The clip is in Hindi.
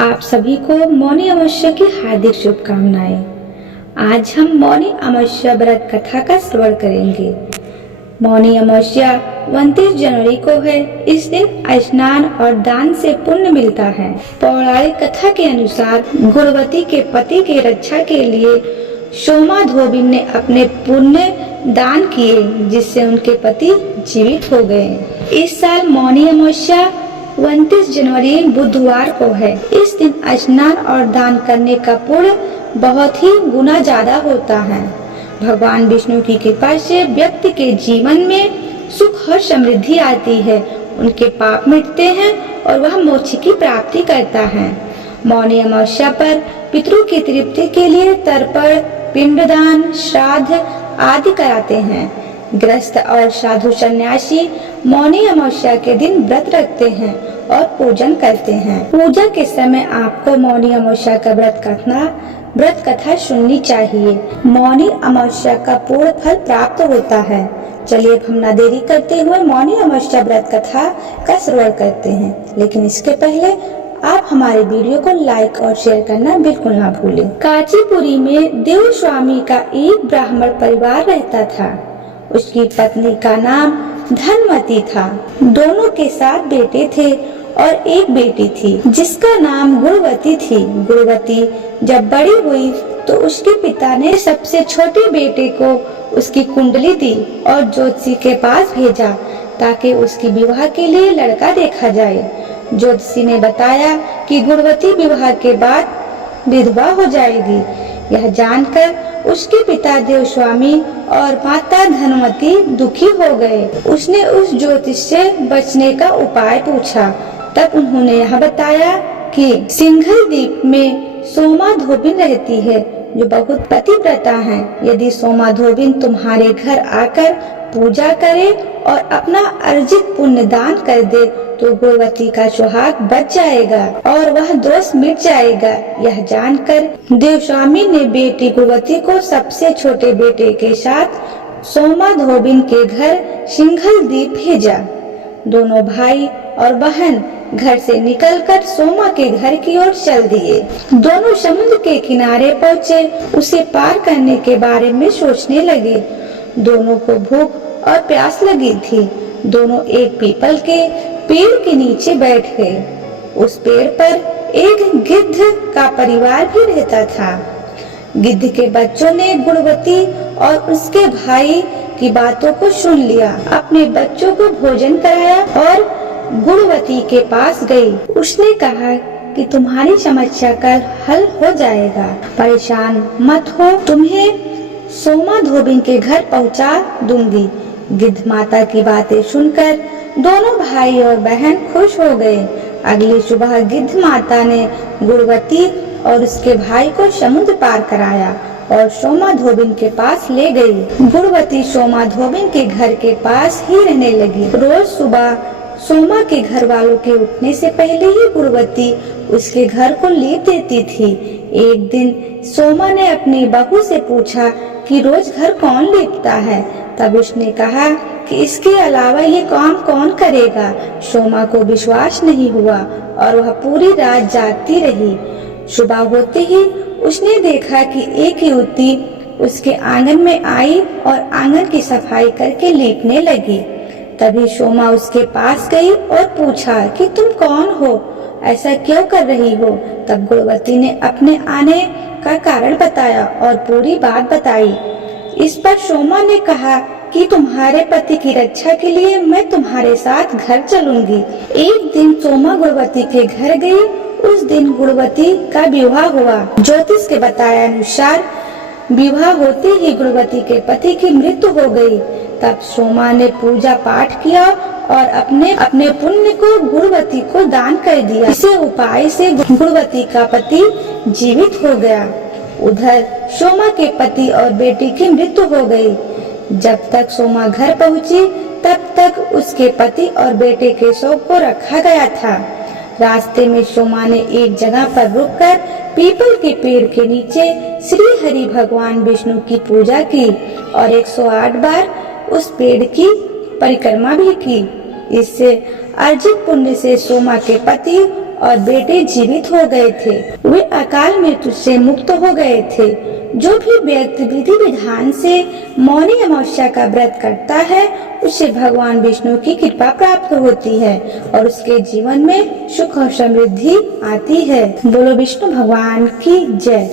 आप सभी को मौनी अमावस्या की हार्दिक शुभकामनाएं। आज हम मौनी अमावस्या व्रत कथा का श्रवण करेंगे। मौनी अमावस्या 29 जनवरी को है। इस दिन स्नान और दान से पुण्य मिलता है। पौराणिक कथा के अनुसार गुणवती के पति के रक्षा के लिए सोमा धोबिन ने अपने पुण्य दान किए, जिससे उनके पति जीवित हो गए। इस साल मौनी अमावस्या 29 जनवरी बुधवार को है। इस दिन स्नान और दान करने का पुण्य बहुत ही गुना ज्यादा होता है। भगवान विष्णु की कृपा से व्यक्ति के जीवन में सुख और समृद्धि आती है, उनके पाप मिटते हैं और वह मोक्ष की प्राप्ति करता है। मौनी अमावस्या पर पितरों की तृप्ति के लिए तर्पण, पिंडदान, श्राद्ध आदि कराते हैं। गृहस्थ और साधु सन्यासी मौनी अमावस्या के दिन व्रत रखते हैं और पूजन करते हैं। पूजा के समय आपको मौनी अमावस्या का व्रत कथा सुननी चाहिए। मौनी अमावस्या का पूर्ण फल प्राप्त होता है। चलिए अब हम न देरी करते हुए मौनी अमावस्या व्रत कथा का श्रवण करते हैं। लेकिन इसके पहले आप हमारे वीडियो को लाइक और शेयर करना बिल्कुल ना भूलें। कांचीपुरी में देवस्वामी का एक ब्राह्मण परिवार रहता था। उसकी पत्नी का नाम धनमती था। दोनों के 7 बेटे थे और एक बेटी थी, जिसका नाम गुणवती थी। गुणवती जब बड़ी हुई तो उसके पिता ने सबसे छोटे बेटे को उसकी कुंडली दी और ज्योतिषी के पास भेजा ताकि उसकी विवाह के लिए लड़का देखा जाए। ज्योतिषी ने बताया कि गुणवती विवाह के बाद विधवा हो जाएगी। यह जानकर उसके पिता देवस्वामी और माता धनमती दुखी हो गए। उसने उस ज्योतिष से बचने का उपाय पूछा। तब उन्होंने यह बताया कि सिंघल द्वीप में सोमा धोबिन रहती है, जो बहुत पतिव्रता है। यदि सोमा धोबिन तुम्हारे घर आकर पूजा करे और अपना अर्जित पुण्य दान कर दे तो गुणवती का सुहाग बच जाएगा और वह दोष मिट जाएगा। यह जानकर देवस्वामी ने बेटी गुणवती को सबसे छोटे बेटे के साथ सोमा धोबिन के घर सिंघल द्वीप भेजा। दोनों भाई और बहन घर से निकलकर सोमा के घर की ओर चल दिए। दोनों समुद्र के किनारे पहुँचे। उसे पार करने के बारे में सोचने लगे। दोनों को भूख और प्यास लगी थी। दोनों एक पीपल के पेड़ के नीचे बैठ गए। उस पेड़ पर एक गिद्ध का परिवार भी रहता था। गिद्ध के बच्चों ने गुणवती और उसके भाई की बातों को सुन लिया। अपने बच्चों को भोजन कराया और गुणवती के पास गई। उसने कहा कि तुम्हारी समस्या कल हल हो जाएगा, परेशान मत हो, तुम्हें सोमा धोबिन के घर पहुंचा दूंगी। गिद्ध माता की बातें सुनकर दोनों भाई और बहन खुश हो गए। अगली सुबह गिद्ध माता ने गुणवती और उसके भाई को समुद्र पार कराया और सोमा धोबिन के पास ले गई। गुणवती सोमा धोबिन के घर के पास ही रहने लगी। रोज सुबह सोमा के घर वालों के उठने से पहले ही गुणवती उसके घर को लीप देती थी। एक दिन सोमा ने अपनी बहू से पूछा कि रोज घर कौन लीपता है। तब उसने कहा कि इसके अलावा ये काम कौन करेगा। सोमा को विश्वास नहीं हुआ और वह पूरी रात जागती रही। सुबह होते ही उसने देखा कि एक युवती उसके आंगन में आई और आंगन की सफाई करके लीपने लगी। तभी सोमा उसके पास गई और पूछा कि तुम कौन हो, ऐसा क्यों कर रही हो। तब गुणवती ने अपने आने का कारण बताया और पूरी बात बताई। इस पर सोमा ने कहा कि तुम्हारे पति की रक्षा के लिए मैं तुम्हारे साथ घर चलूंगी। एक दिन सोमा गुणवती के घर गई। उस दिन गुणवती का विवाह हुआ। ज्योतिष के बताया अनुसार विवाह होते ही गुणवती के पति की मृत्यु हो गई। तब सोमा ने पूजा पाठ किया और अपने पुण्य को गुणवती को दान कर दिया। इसी उपाय से गुणवती का पति जीवित हो गया। उधर सोमा के पति और बेटी की मृत्यु हो गई। जब तक सोमा घर पहुंची तब तक उसके पति और बेटे के शव को रखा गया था। रास्ते में सोमा ने एक जगह पर रुककर पीपल के पेड़ के नीचे श्री हरि भगवान विष्णु की पूजा की और 108 बार उस पेड़ की परिक्रमा भी की। इससे अर्जित पुण्य से सोमा के पति और बेटे जीवित हो गए थे। वे अकाल मृत्यु से मुक्त हो गए थे। जो भी व्यक्ति विधि विधान से मौनी अमावस्या का व्रत करता है उसे भगवान विष्णु की कृपा प्राप्त होती है और उसके जीवन में सुख और समृद्धि आती है। बोलो विष्णु भगवान की जय।